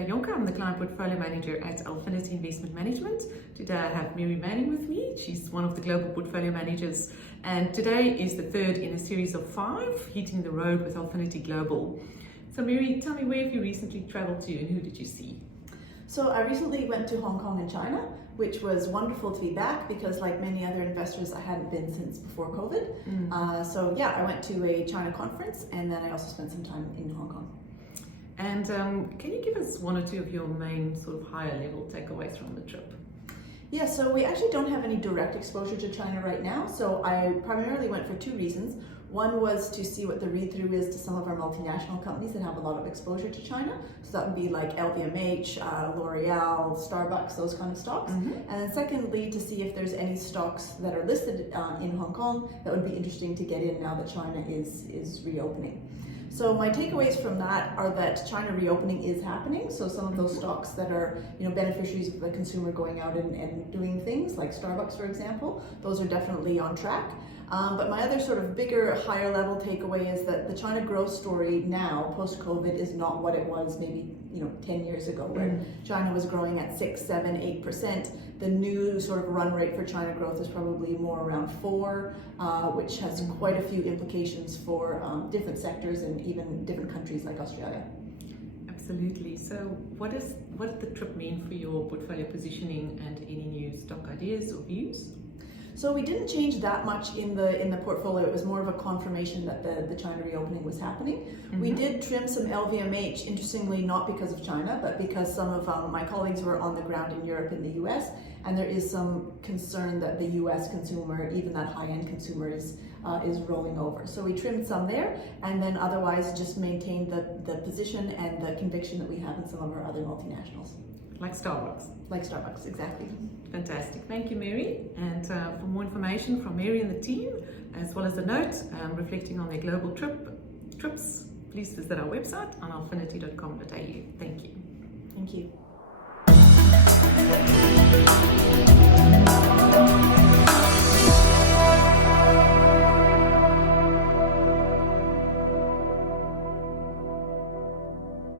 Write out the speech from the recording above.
Elfreda Jonker. I'm the Client Portfolio Manager at Alphinity Investment Management. Today I have Mary Manning with me. She's one of the Global Portfolio Managers. And today is the third in a series of 5, Hitting the Road with Alphinity Global. So Mary, tell me, where have you recently traveled to and who did you see? So I recently went to Hong Kong and China, which was wonderful to be back because, like many other investors, I hadn't been since before COVID. So yeah, I went to a China conference and then I also spent some time in Hong Kong. And can you give us one or two of your main sort of higher level takeaways from the trip? Yeah, so we actually don't have any direct exposure to China right now. So I primarily went for 2 reasons. One was to see what the read-through is to some of our multinational companies that have a lot of exposure to China. So that would be like LVMH, L'Oreal, Starbucks, those kind of stocks. And then secondly, to see if there's any stocks that are listed in Hong Kong that would be interesting to get in now that China is reopening. So my takeaways from that are that China reopening is happening. So some of those stocks that are, beneficiaries of the consumer going out and doing things, like Starbucks, for example, those are definitely on track. But my other sort of bigger, higher level takeaway is that the China growth story now, post-COVID, is not what it was maybe 10 years ago, where China was growing at 6, 7, 8%. The new sort of run rate for China growth is probably more around 4, which has quite a few implications for different sectors and even different countries like Australia. Absolutely. So what did the trip mean for your portfolio positioning and any new stock ideas or views? So we didn't change that much in the portfolio. It was more of a confirmation that the China reopening was happening. We did trim some LVMH, interestingly, not because of China, but because some of my colleagues were on the ground in Europe and the US, and there is some concern that the US consumer, even that high-end consumer, is rolling over. So we trimmed some there, and then otherwise just maintained the position and the conviction that we have in some of our other multinationals. Like Starbucks. Like Starbucks, exactly. Fantastic. Thank you, Mary. And for more information from Mary and the team, as well as a note reflecting on their global trips, please visit our website on alphinity.com.au. Thank you. Thank you.